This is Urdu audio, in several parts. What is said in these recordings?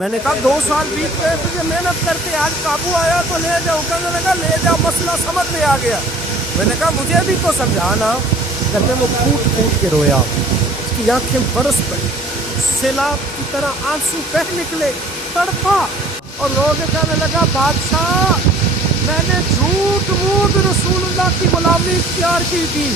میں نے کہا 2 سال بیت گئے تجھے محنت کرتے آج قابو آیا تو لے جاؤ. کہنے لگا لے جاؤ مسئلہ سمجھ میں آ گیا. میں نے کہا مجھے بھی تو سمجھانا. کہتے وہ پھوٹ پھوٹ کے رویا, اس کی آنکھیں برس پڑی, سیلاب کی طرح آنسو بہہ نکلے, تڑپا اور رو کے کہنے لگا بادشاہ میں نے جھوٹ موٹ رسول اللہ کی غلامی اختیار کی تھی,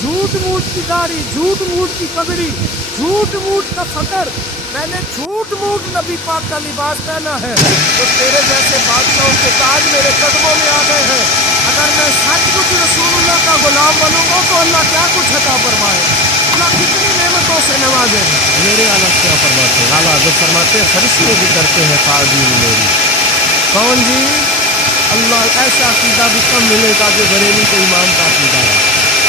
جھوٹ موٹ کی داڑھی, جھوٹ موٹ کی پگڑی, جھوٹ موٹ کا فخر, میں نے جھوٹ موٹ نبی پاک کا لباس پہنا ہے, تو تیرے جیسے بادشاہوں کے تاج میرے قدموں میں آ گئے ہیں. اگر میں سچ کچھ رسول اللہ کا غلام بنوں گا تو اللہ کیا کچھ عطا فرمائے, اللہ کتنی نعمتوں سے نوازے. میرے الگ کیا فرماتے ہیں, اعلیٰ حضرت فرماتے ہیں فرشتے بھی کرتے ہیں تعظیم میری. کون جی؟ اللہ. ایسا عقیدہ بھی کم ملے گا جو بریلی کے امام کا عقیدہ ہے,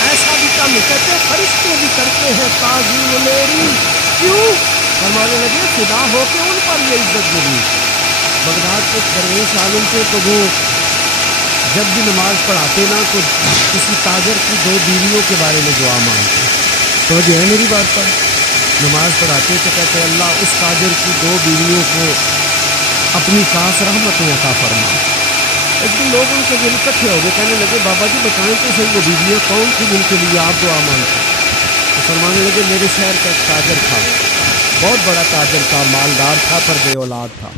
ایسا بھی کم. کہتے ہیں فرشتے بھی کرتے ہیں تعظیم میری. کیوں؟ فرمانے لگے فدا ہو کے ان پر یہ عزت ملی. بغداد کے درویش عالم تھے, تو وہ جب بھی نماز پڑھاتے نا تو کسی تاجر کی 2 بیویوں کے بارے میں دعا مانگتے. تو جو ہے میری بات پر نماز پڑھاتے تو کہتے اللہ اس تاجر کی 2 بیویوں کو اپنی خاص رحمتیں عطا فرما. ایک دن لوگ ان کے دل اکٹھے ہو گئے, کہنے لگے بابا جی بتائیں تو صحیح وہ بیویاں کون تھی جن کے لیے آپ دعا مانگتے. تو فرمانے لگے میرے شہر کا ایک تاجر تھا, بہت بڑا تاجر تھا, مالدار تھا, پر بے اولاد تھا.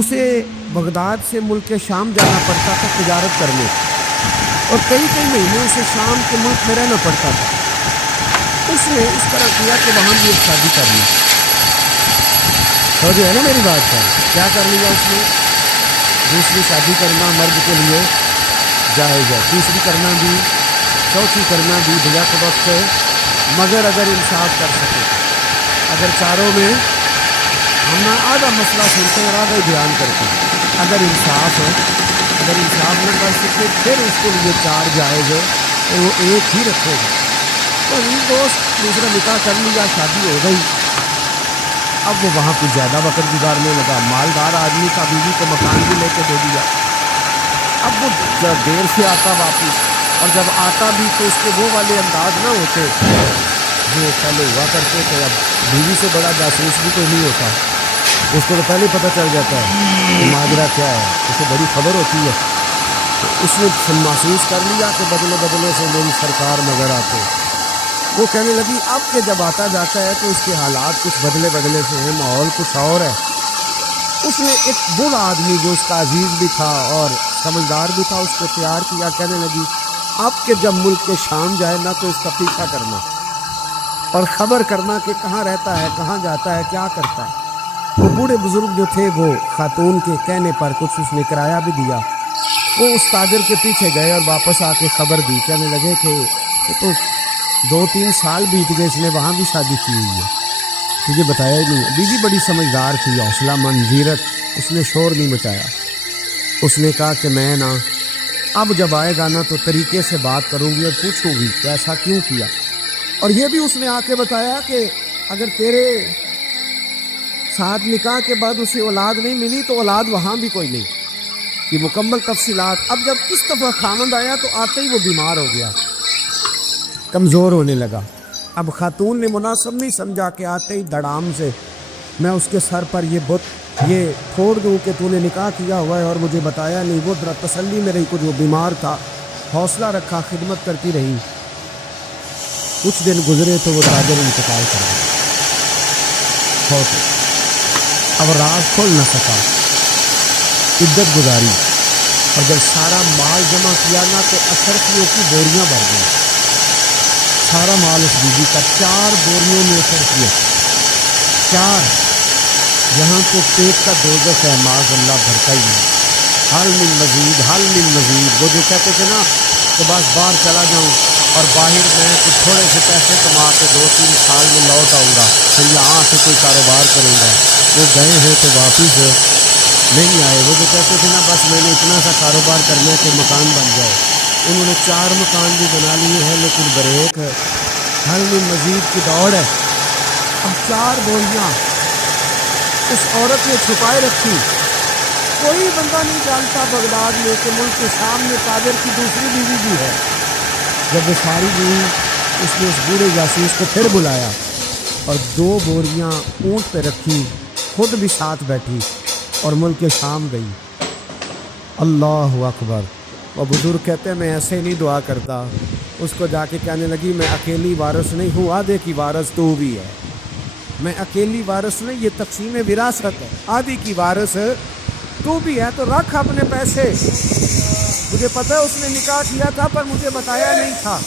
اسے بغداد سے ملک شام جانا پڑتا تھا تجارت کرنے, اور کئی مہینے اسے شام کے ملک میں رہنا پڑتا تھا. اس نے اس طرح کیا کہ وہاں بھی ایک شادی کر لی. تو جو ہے نا میری بات پر کیا کر لیا اس نے, دوسری شادی کرنا مرد کے لیے جائز ہے, تیسری کرنا بھی, چوتھی کرنا بھی بھیا کے وقت ہے, مگر اگر انصاف کر سکے. اگر چاروں میں ہم آدھا مسئلہ سنتے ہیں اور آدھا ہی بیان کرتے ہیں, اگر انصاف ہے, اگر انصاف نہ کر سکے پھر اس کے لیے 4 جائز ہے تو وہ ایک ہی رکھے گا. تو دوست دوسرا نکاح کر لیا, شادی ہو گئی. اب وہ وہاں کچھ زیادہ وقت گزارنے لگا. مالدار آدمی کا بیوی کو مکان بھی لے کے دے دیا. اب وہ دیر سے آتا واپس, اور جب آتا بھی تو اس کے وہ والے انداز نہ ہوتے جو پہلے ہوا کرتے تھے. اب بیوی سے بڑا جاسوس بھی کوئی نہیں ہوتا, اس کو تو پہلے پتہ چل جاتا ہے کہ ماجرا کیا ہے, اسے بڑی خبر ہوتی ہے. تو اس نے محسوس کر لیا کہ بدلے بدلے سے میری سرکار نظر آتے. وہ کہنے لگی اب کہ جب آتا جاتا ہے تو اس کے حالات کچھ بدلے بدلے سے ہیں, ماحول کچھ اور ہے. اس نے ایک بوڑھا آدمی جو اس کا عزیز بھی تھا اور سمجھدار بھی تھا اس کو تیار کیا. کہنے لگی اب کہ جب ملک کے شام جائے نا تو اس کا پیچھا کرنا اور خبر کرنا کہ کہاں رہتا ہے, کہاں جاتا ہے, کیا کرتا ہے. وہ بوڑھے بزرگ جو تھے وہ خاتون کے کہنے پر کچھ اس نے کرایہ بھی دیا. وہ اس تاجر کے پیچھے گئے اور واپس آ کے خبر دی. کہنے لگے کہ یہ تو 2-3 سال بیت گئے, اس نے وہاں بھی شادی کی ہوئی ہے, تجھے بتایا ہی نہیں. بیوی بڑی سمجھدار تھی, حوصلہ مند, زیرک, اس نے شور نہیں مچایا. اس نے کہا کہ میں نا اب جب آئے گا نا تو طریقے سے بات کروں گی اور پوچھوں گی کہ ایسا کیوں کیا. اور یہ بھی اس نے آ کے بتایا کہ اگر تیرے ساتھ نکاح کے بعد اسے اولاد نہیں ملی تو اولاد وہاں بھی کوئی نہیں, یہ مکمل تفصیلات. اب جب اس دفعہ خامند آیا تو آتے ہی وہ بیمار ہو گیا, کمزور ہونے لگا. اب خاتون نے مناسب نہیں سمجھا کہ آتے ہی دڑام سے میں اس کے سر پر یہ بت یہ پھوڑ دوں کہ تو نے نکاح کیا ہوا ہے اور مجھے بتایا نہیں. وہ ذرا تسلی میں رہی, کچھ وہ بیمار تھا, حوصلہ رکھا, خدمت کرتی رہی. کچھ دن گزرے تو وہ تاجر انتقال کر گیا. اب راز کھول نہ سکا, عدت گزاری, اور جب سارا مال جمع کیا نا تو اشرفیوں کی بوریاں بھر گئیں. سارا مال اس بیوی کا 4 بوریوں میں اشرفیوں, 4. یہاں تو پیٹ کا دوزخ ہے, معاذ اللہ, بھرتا ہی نہیں. حل من مزید, حل من مزید. وہ جو کہتے تھے نا کہ بس باہر چلا جاؤں اور باہر میں کچھ تھوڑے سے پیسے کما کے 2-3 سال میں لوٹ آؤں گا, پھر یہاں سے کوئی کاروبار کروں گا. وہ گئے ہیں تو واپس نہیں آئے. وہ جو کہتے تھے نا بس میں نے اتنا سا کاروبار کرنا ہے کہ مکان بن جائے, انہوں نے 4 مکان بھی بنا لیے ہیں, لیکن بریک ہے, حل من مزید کی دوڑ ہے. اب 4 بوریاں اس عورت نے چھپائے رکھی. کوئی بندہ نہیں جانتا بغداد میں کہ ملک کے شام میں تاجر کی دوسری بیوی بھی ہے. جب وہ ساری ہوئی اس نے اس بوڑھے جاسوس کو پھر بلایا اور 2 بوریاں اونٹ پہ رکھی خود بھی ساتھ بیٹھی اور ملک شام گئی. اللہ اکبر. وہ بزرگ کہتے ہیں میں ایسے نہیں دعا کرتا. اس کو جا کے کہنے لگی میں اکیلی وارث نہیں ہوں، آدھے کی وارث تو بھی ہے. میں اکیلی وارث نہیں، یہ تقسیم وراثت ہے، آدھی کی وارث تو بھی ہے، تو رکھ اپنے پیسے. مجھے پتہ ہے اس نے نکاح کیا تھا پر مجھے بتایا نہیں تھا.